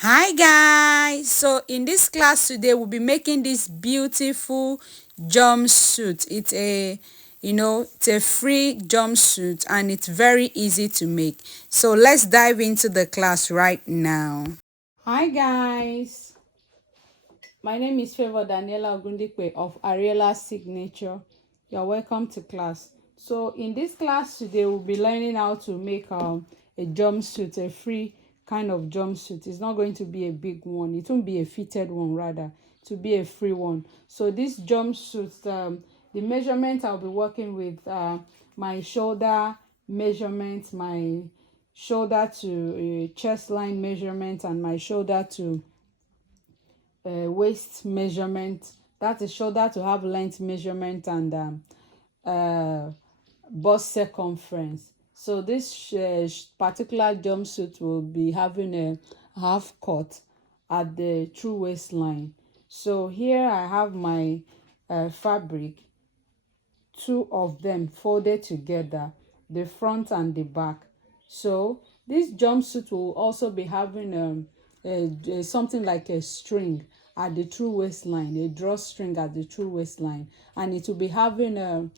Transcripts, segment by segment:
Hi guys, so in this class today we'll be making this beautiful jumpsuit. It's a free jumpsuit and it's very easy to make. So let's dive into the class right now. Hi guys, my name is Favor Daniela Ogundikwe of Ariela Signature. You're welcome to class. So in this class today we'll be learning how to make a jumpsuit, a free kind of jumpsuit. It's not going to be a big one. It won't be a fitted one, rather to be a free one. So this jumpsuit, the measurement I'll be working with, my shoulder measurement, my shoulder to chest line measurement, and my shoulder to waist measurement. That's the shoulder to have length measurement, and uh, bust circumference. So this particular jumpsuit will be having a half cut at the true waistline. So here I have my fabric, two of them folded together, the front and the back. So this jumpsuit will also be having something like a string at the true waistline, a drawstring at the true waistline, and it will be having a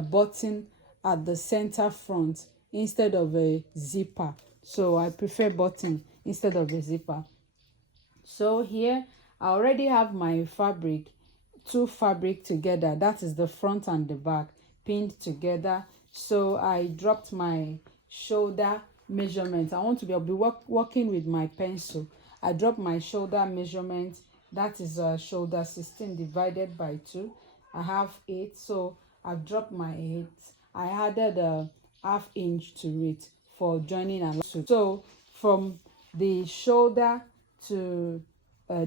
button at the center front instead of a zipper. So I prefer button instead of a zipper. So here I already have my fabric, two fabric together, that is the front and the back pinned together. So I dropped my shoulder measurement. I'll be working with my pencil. I dropped my shoulder measurement, that is shoulder 16 divided by 2. I have 8, so I've dropped my 8. I added a half inch to it for joining and so from the shoulder to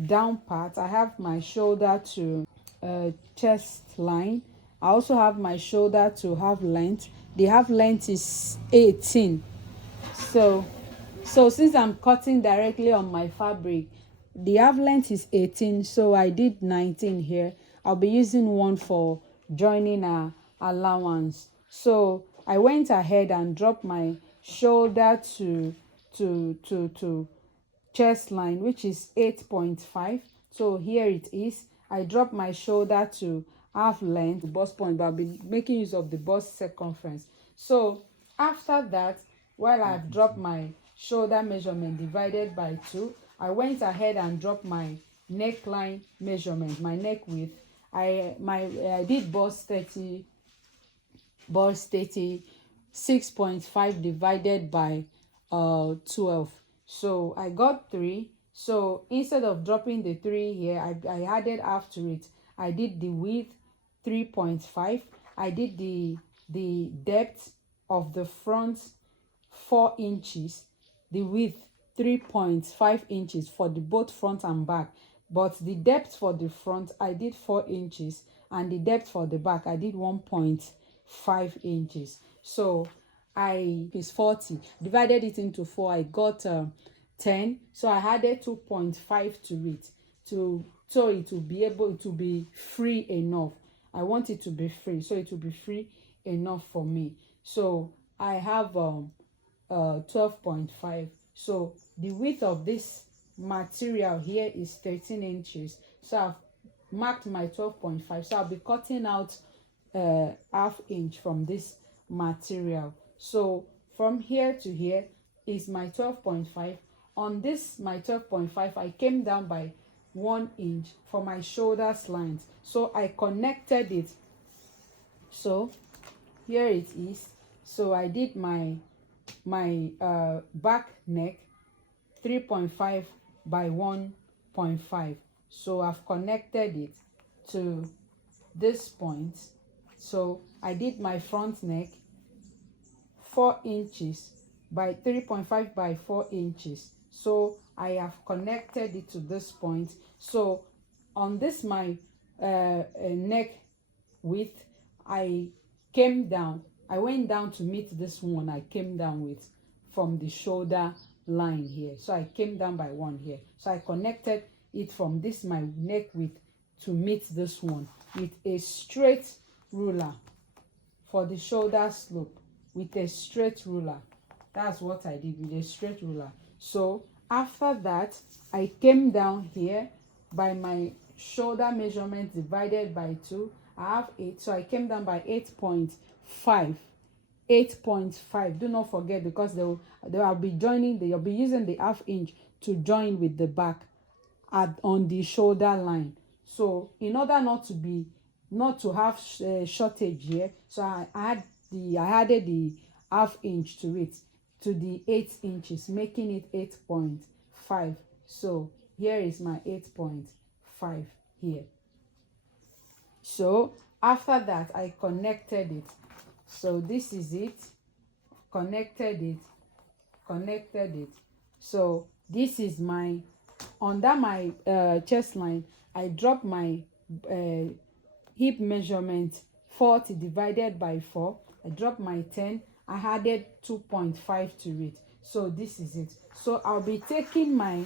down part, I have my shoulder to chest line. I also have my shoulder to half length. The half length is 18. So since I'm cutting directly on my fabric, the half length is 18, so I did 19 here. I'll be using one for joining allowance. So I went ahead and dropped my shoulder to chest line, which is 8.5. So here it is. I drop my shoulder to half length bust point, but I'll be making use of the bust circumference. So after that, while I've dropped my shoulder measurement divided by 2, I went ahead and dropped my neckline measurement, my neck width. I did bust 6.5 divided by 12. So I got 3. So instead of dropping the 3 here, I added half to it. I did the width 3.5. I did the depth of the front 4 inches, the width 3.5 inches for the both front and back. But the depth for the front I did 4 inches, and the depth for the back I did 1.5 inches. So I is 40, divided it into 4, I got 10. So I added 2.5 to it, so it will be able to be free enough. I want it to be free, so it will be free enough for me. So I have 12.5. So the width of this material here is 13 inches. So I've marked my 12.5. So I'll be cutting out half inch from this material. So from here to here is my 12.5. On this my 12.5, I came down by 1 inch for my shoulder lines. So I connected it. So here it is. So I did my back neck 3.5 by 1.5. So I've connected it to this point. So I did my front neck 4 inches by 3.5 by 4 inches. So I have connected it to this point. So on this my neck width, I came down, I went down to meet this one I came down with from the shoulder line here. So I came down by 1 here. So I connected it from this my neck width to meet this one with a straight ruler for the shoulder slope, with a straight ruler. That's what I did with a straight ruler. So After that, I came down here by my shoulder measurement divided by 2. I have 8, so I came down by 8.5. 8.5. Do not forget, because they will be joining, they'll be using the half inch to join with the back on the shoulder line. So in order not to have shortage here, so I added the half inch to it, to the 8 inches, making it 8.5. So here is my 8.5 here. So after that, I connected it. So this is it. Connected it. So this is my, under my chest line, I dropped my hip measurement 40 divided by 4. I dropped my 10. I added 2.5 to it. So this is it. So I'll be taking my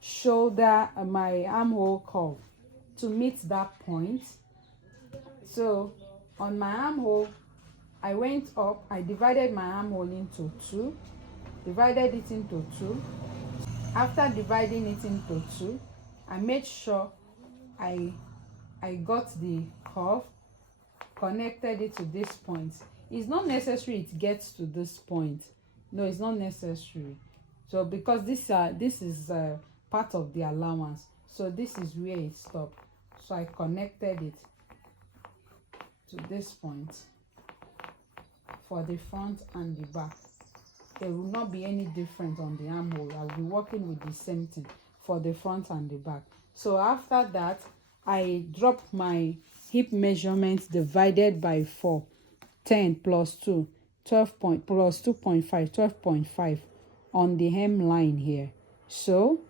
shoulder, my armhole curve to meet that point. So on my armhole, I went up, I divided my armhole into 2, divided it into 2. After dividing it into 2, I made sure I got the curve, connected it to this point. It's not necessary it gets to this point. No, it's not necessary. So because this is part of the allowance, so this is where it stopped. So I connected it to this point for the front and the back. There will not be any difference on the armhole. I'll be working with the same thing for the front and the back. So after that, I dropped my hip measurement divided by 4. 10 plus 2, 12 point, plus 2.5, 12.5 on the hemline here. So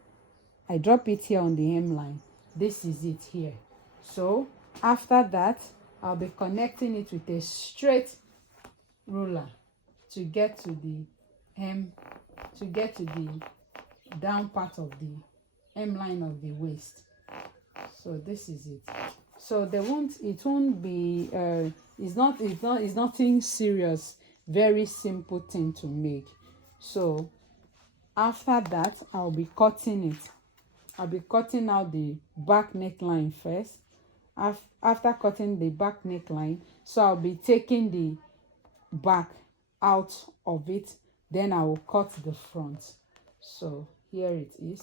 I drop it here on the hemline. This is it here. So after that, I'll be connecting it with a straight ruler to get to the hem, to get to the down part of the hemline of the waist. So this is it. So it won't be it's nothing serious, very simple thing to make. So after that, I'll be cutting it. I'll be cutting out the back neckline first. After cutting the back neckline, so I'll be taking the back out of it, then I will cut the front. So here it is.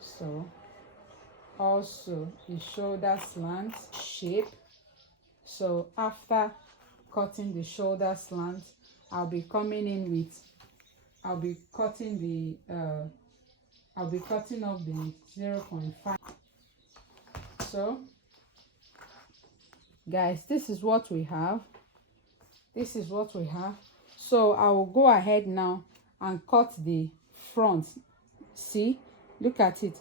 So also the shoulder slant shape. So after cutting the shoulder slant, I'll be coming in with, I'll be cutting off the 0.5. So guys, this is what we have. So I will go ahead now and cut the front. See, look at it.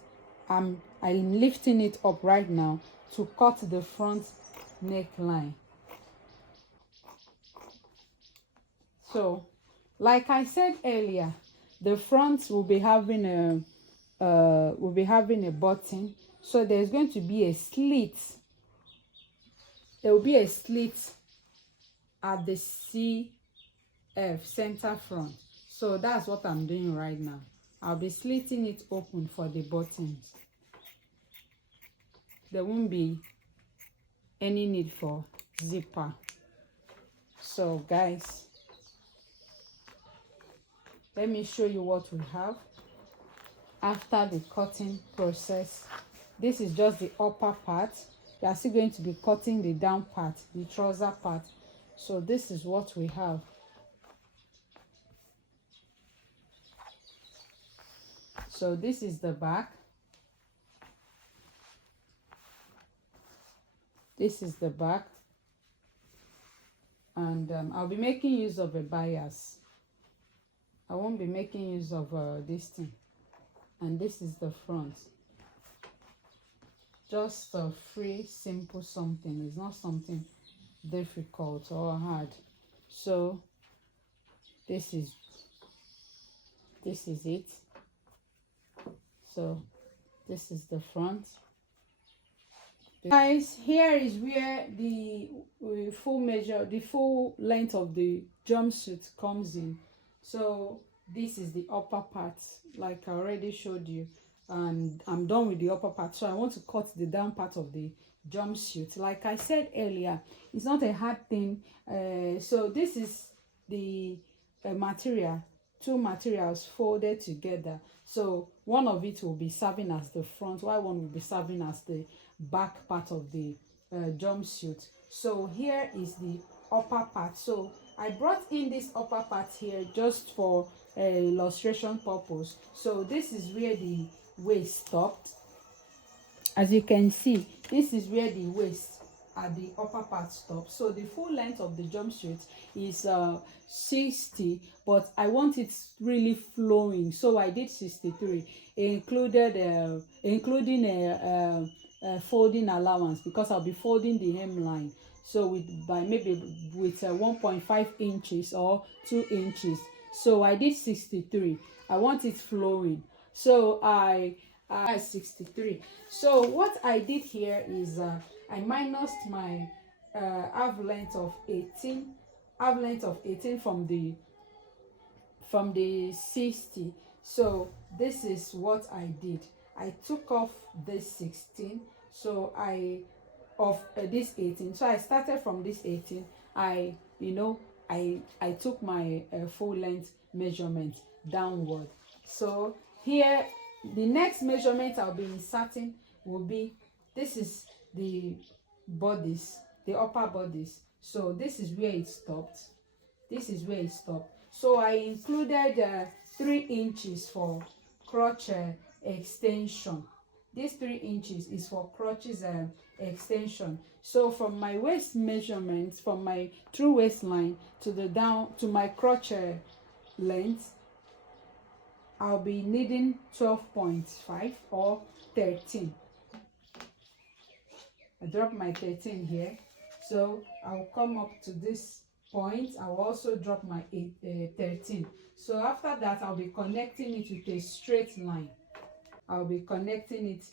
I'm lifting it up right now to cut the front neckline. So like I said earlier, the front will be having a button, so there's going to be a slit. There will be a slit at the CF center front. So that's what I'm doing right now. I'll be slitting it open for the buttons. There won't be any need for zipper. So guys, let me show you what we have after the cutting process. This is just the upper part. We are still going to be cutting the down part, the trouser part. So this is what we have. So this is the back. This is the back. And I'll be making use of a bias. I won't be making use of this thing. And this is the front. Just a free, simple something. It's not something difficult or hard. So this is it. So this is the front. Guys, here is where the full length of the jumpsuit comes in. So this is the upper part, like I already showed you, and I'm done with the upper part. So I want to cut the down part of the jumpsuit. Like I said earlier, it's not a hard thing. So this is the material, two materials folded together. So one of it will be serving as the front, while one will be serving as the back part of the jumpsuit. So here is the upper part. So I brought in this upper part here just for illustration purpose. So this is where the waist stopped. As you can see, this is where the waist at the upper part stops. So the full length of the jumpsuit is 60, but I want it really flowing, so I did 63, including a folding allowance, because I'll be folding the hemline. So maybe with 1.5 inches or 2 inches. So I did 63. I want it flowing, so I 63. So what I did here is I minused my half length of 18 from the 60. So this is what I did. I took off this 16, so this 18. So I started from this 18. I took my full length measurement downward. So here, the next measurement I'll be inserting will be, this is the bodice, the upper bodice. So this is where it stopped. This is where it stopped. So I included 3 inches for crotch extension. This 3 inches is for crotches extension. So from my waist measurement, from my true waistline to the down to my crotch length, I'll be needing 12.5 or 13. I drop my 13 here. So I'll come up to this point. I'll also drop my 13. So after that, I'll be connecting it with a straight line. I'll be connecting it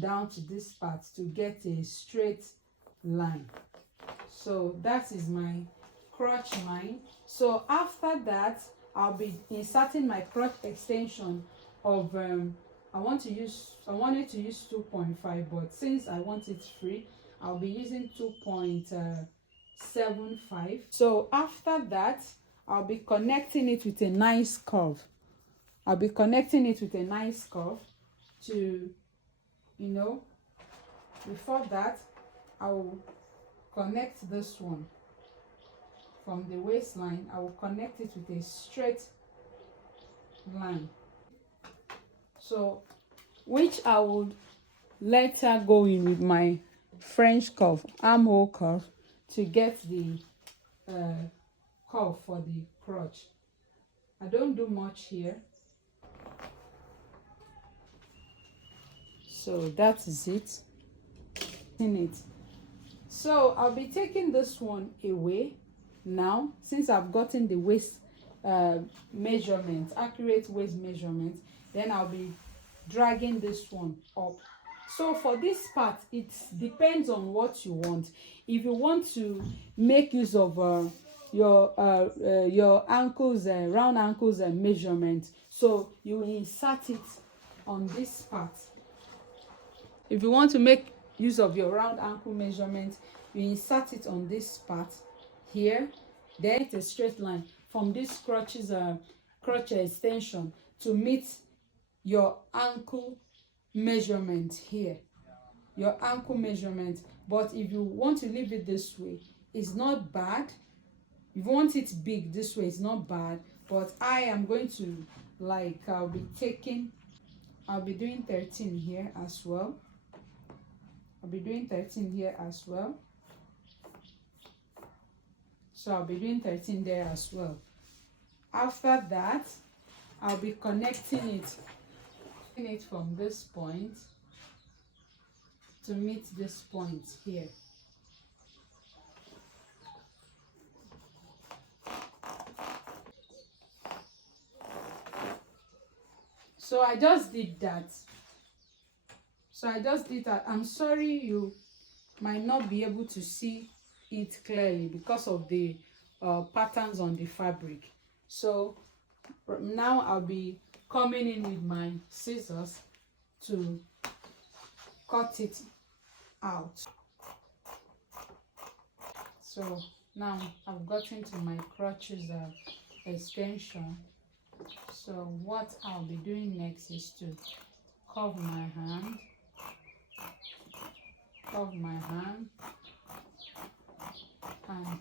down to this part to get a straight line. So that is my crotch line. So after that, I'll be inserting my crotch extension of I wanted to use 2.5, but since I want it free, I'll be using 2.75. So after that, I'll be connecting it with a nice curve. I'll be connecting it with a nice curve to, before that, I will connect this one from the waistline. I will connect it with a straight line. So, which I would later go in with my French curve, armhole curve, to get the curve for the crotch. I don't do much here. So that is it. So I'll be taking this one away now, since I've gotten the waist measurement, accurate waist measurement. Then I'll be dragging this one up. So for this part, it depends on what you want. If you want to make use of your ankles, round ankles measurement, so you insert it on this part. If you want to make use of your round ankle measurement, you insert it on this part here. Then it's a straight line from this crotch extension to meet your ankle measurement here, your ankle measurement. But if you want to leave it this way, it's not bad. If you want it big this way, it's not bad. But I am going to, I'll be doing 13 here as well. I'll be doing 13 here as well. So I'll be doing 13 there as well. After that, I'll be connecting it from this point to meet this point here. So I just did that. I'm sorry you might not be able to see it clearly because of the patterns on the fabric. So now I'll be coming in with my scissors to cut it out. So now I've gotten to my crotches extension. So what I'll be doing next is to curve my hand, and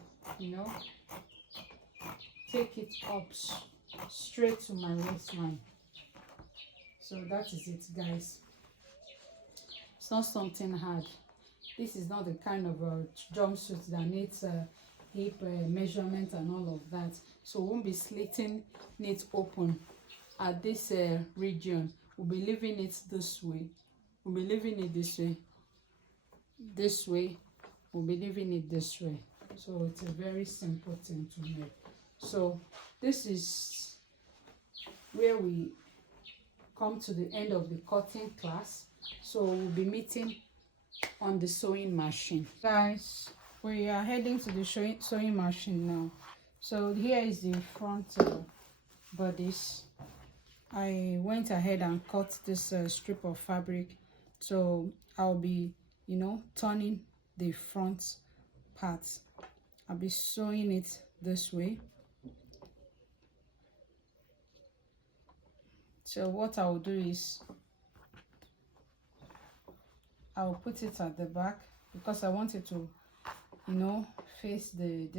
take it up straight to my waistline. So that is it, guys. It's not something hard. This is not the kind of jumpsuit that needs hip measurement and all of that. So we won't be slitting it open at this region. We'll be leaving it this way. We'll be leaving it this way. This way. We'll be leaving it this way. So it's a very simple thing to make. So this is where we come to the end of the cutting class. So we'll be meeting on the sewing machine. Guys, we are heading to the sewing machine now. So here is the front bodice. I went ahead and cut this strip of fabric. So I'll be, turning the front part. I'll be sewing it this way. So what I will do is I'll put it at the back because I want it to, face the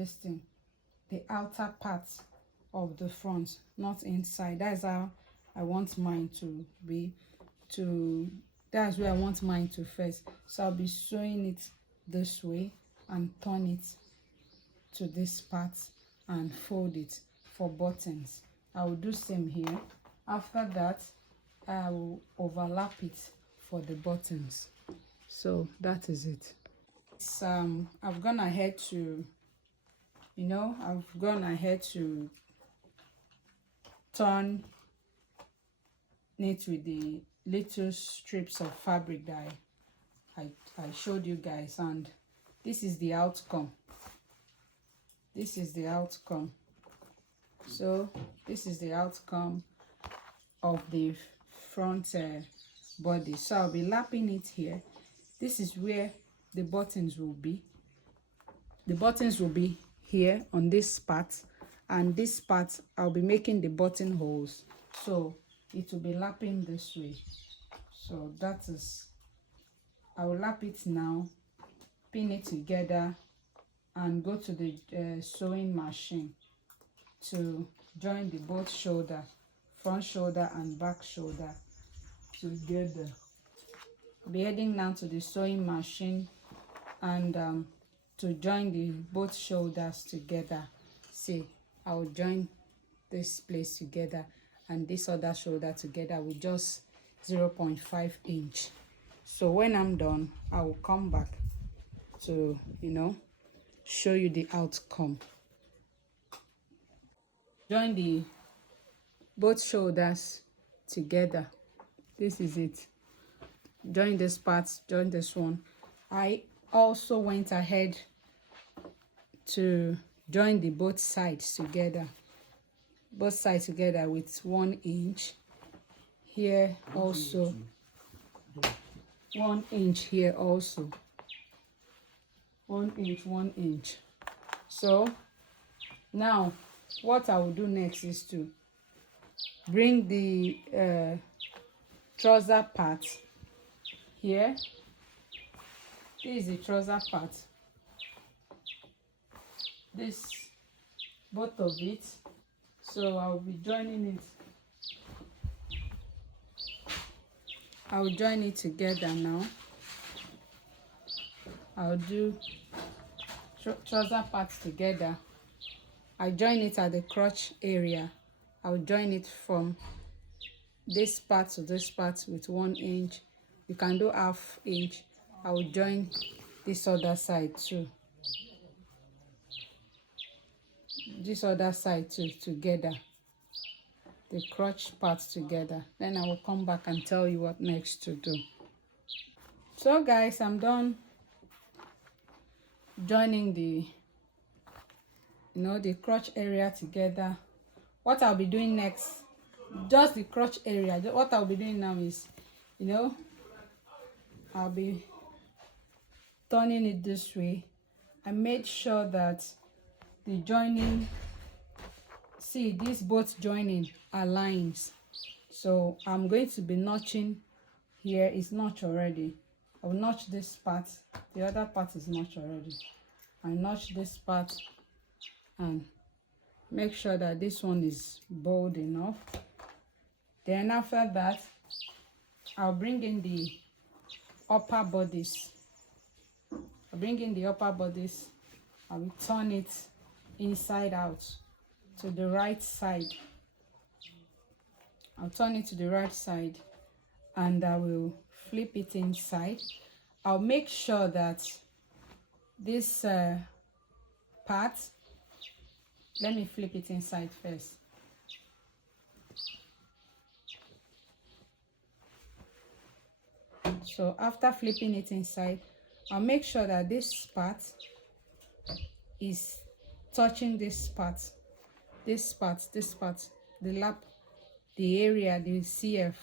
outer part of the front, not inside. That's how I want mine to be. That's where I want mine to face. So I'll be sewing it this way and turn it to this part and fold it for buttons. I will do same here. After that, I will overlap it for the buttons. So that is it. I've gone ahead to turn it with the little strips of fabric that I showed you guys, and this is the outcome. So this is the outcome of the front body. So I'll be lapping it here. This is where the buttons will be. The buttons will be here on this part, and this part I'll be making the buttonholes. So it will be lapping this way. So that is, I will lap it now, pin it together, and go to the sewing machine to join the both shoulder, front shoulder and back shoulder together. I'll be heading now to the sewing machine and to join the both shoulders together. See, I will join this place together and this other shoulder together with just 0.5 inch. So when I'm done, I will come back to show you the outcome. Join the both shoulders together. This is it. Join this part, join this one. I also went ahead to join the both sides together with 1 inch here, also 1 inch here, also 1 inch. So now what I will do next is to bring the trouser part here. This is the trouser part, this, both of it. So I'll be joining it. I'll join it together now. I'll do trouser parts together. I join it at the crotch area. I'll join it from this part to this part with 1 inch. You can do ½ inch. I will join this other side too. This other side too together. The crotch parts together. Then I will come back and tell you what next to do. So guys, I'm done joining the you know, the crotch area together. What I'll be doing next, just the crotch area, what I'll be doing now is, you know, I'll be turning it this way. I made sure that the joining, see, these both joining are lines, so I'm going to be notching here. It's notched already. I'll notch this part, the other part is notched already. I notch this part and make sure that this one is bold enough. Then after that, I'll bring in the upper bodice. I'll bring in the upper bodice. I will turn it inside out to the right side. I'll turn it to the right side and I will flip it inside. I'll make sure that this part, let me flip it inside first. So after flipping it inside, I'll make sure that this part is touching this part, the lap, the area, the CF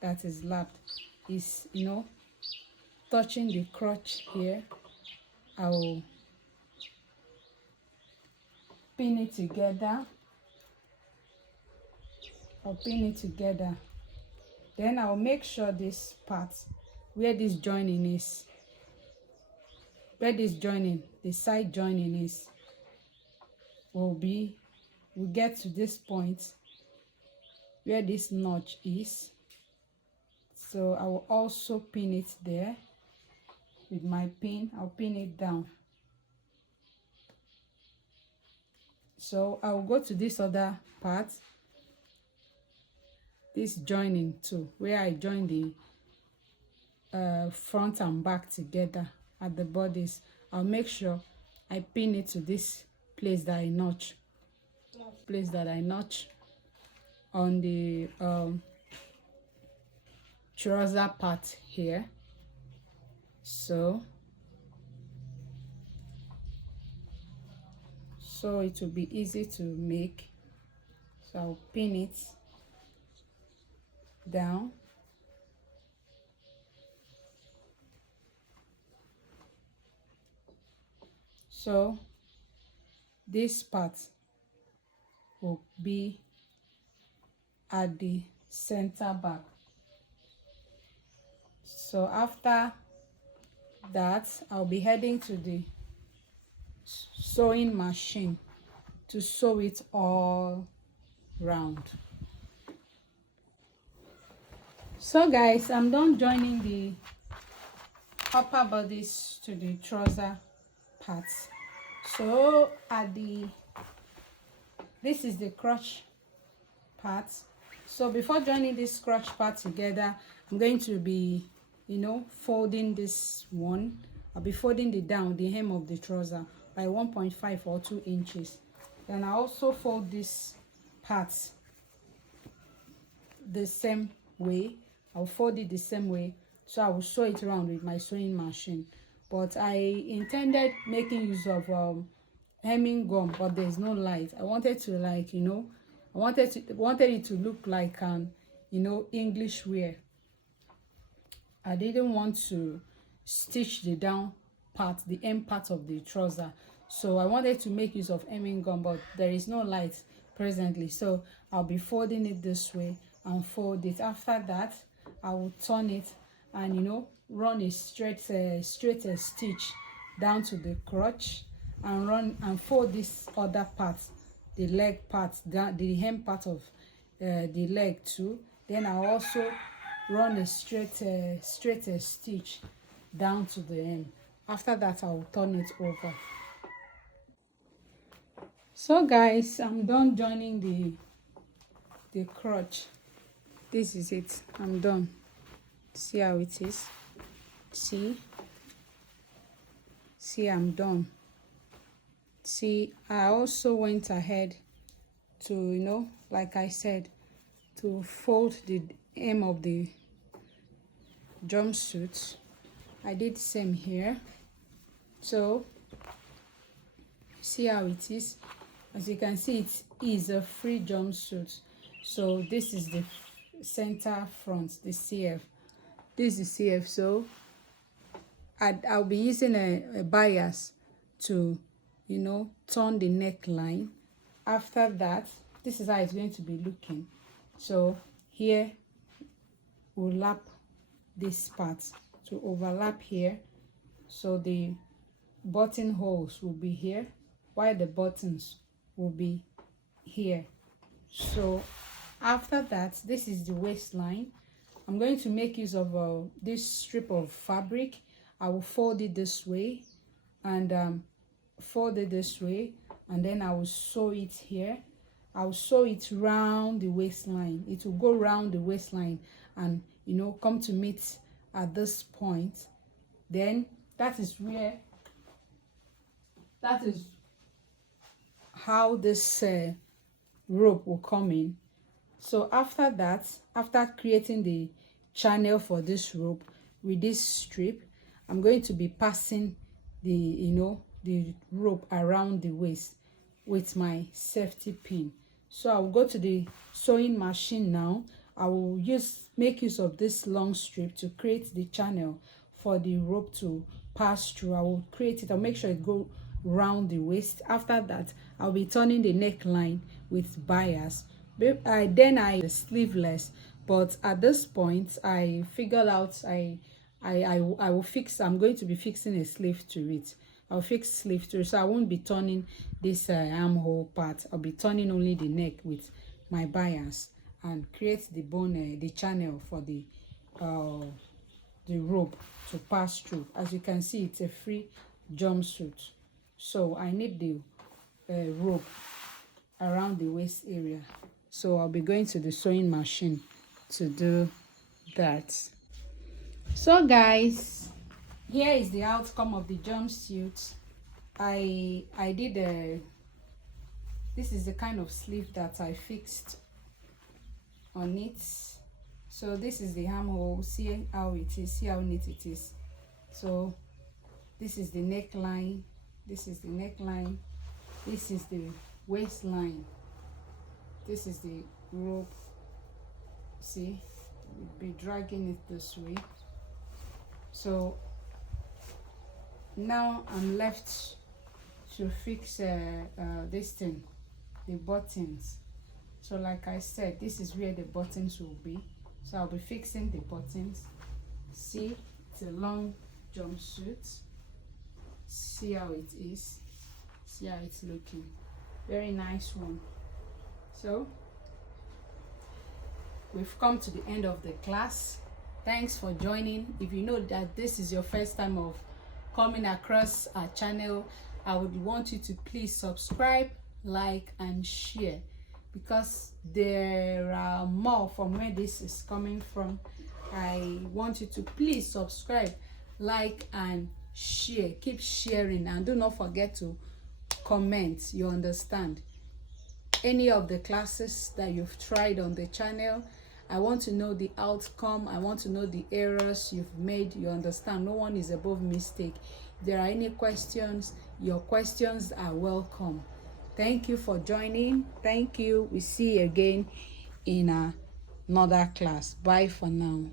that is lapped is, you know, touching the crotch here. I will pin it together. I'll pin it together. Then I'll make sure this part where this joining is, where this joining, the side joining is, will get to this point where this notch is. So I will also pin it there with my pin. I'll pin it down. So I will go to this other part, this joining too, where I join the front and back together at the bodies. I'll make sure I pin it to this place that I notch, on the trouser part here. So it will be easy to make. So I'll pin it down. So this part will be at the center back. So after that, I'll be heading to the sewing machine to sew it all round. So guys, I'm done joining the upper bodice to the trouser parts. So this is the crotch part. So before joining this crotch part together, I'm going to be, you know, folding this one. I'll be folding the hem of the trouser by 1.5 or 2 inches. Then I also fold this part the same way. I'll fold it the same way, so I will sew it around with my sewing machine. But I intended making use of hemming gum, but there's no light. I wanted to, like, you know, I wanted it to look like an, you know, English wear. I didn't want to stitch the down part, the end part of the trouser, so I wanted to make use of hemming gum, but there is no light presently, so I'll be folding it this way and fold it. After that, I will turn it and, you know, run a straight stitch down to the crotch and run and fold this other part, the leg part, down the hem part of the leg too. Then I'll also run a straight stitch down to the end. After that, I'll turn it over. So guys, I'm done joining the crotch. This is it. I'm done. See how it is. See, I'm done. See, I also went ahead to, you know, like I said, to fold the hem of the jumpsuit. I did the same here. So see how it is. As you can see, it is a free jumpsuit. So this is the center front, the CF. This is CF. So I'll be using a bias to, you know, turn the neckline. After that, this is how it's going to be looking. So here we'll lap this part to overlap here. So the buttonholes will be here, while the buttons will be here. So after that, this is the waistline. I'm going to make use of this strip of fabric. I will fold it this way and fold it this way, and then I will sew it here. I'll sew it round the waistline. It will go round the waistline and, you know, come to meet at this point. Then that is how this rope will come in. So after that, after creating the channel for this rope with this strip, I'm going to be passing the, you know, the rope around the waist with my safety pin. So I'll go to the sewing machine now. I will make use of this long strip to create the channel for the rope to pass through. I will create it. I'll make sure it go round the waist. After that, I'll be turning the neckline with bias. Then I sleeveless, but at this point I figured out I will fix. I'm going to be fixing a sleeve to it. I'll fix sleeve to it, so I won't be turning this armhole part. I'll be turning only the neck with my bias and create the bone, the channel for the rope to pass through. As you can see, it's a free jumpsuit, so I need the rope around the waist area. So I'll be going to the sewing machine to do that. So guys, here is the outcome of the jumpsuit. I did this is the kind of sleeve that I fixed on it. So this is the armhole. See how it is, see how neat it is. So this is the neckline, this is the neckline, this is the waistline, this is the rope. See, we'll be dragging it this way. So now I'm left to fix this thing, the buttons. So like I said, this is where the buttons will be. So I'll be fixing the buttons. See, it's a long jumpsuit. See how it is, see how it's looking. Very nice one. So we've come to the end of the class. Thanks for joining. If you know that this is your first time of coming across our channel, I would want you to please subscribe, like and share, because there are more from where this is coming from. I want you to please subscribe, like and share. Keep sharing, and do not forget to comment. You understand? Any of the classes that you've tried on the channel, I want to know the outcome. I want to know the errors you've made. You understand? No one is above mistake. If there are any questions, your questions are welcome. Thank you for joining. Thank you. We see you again in another class. Bye for now.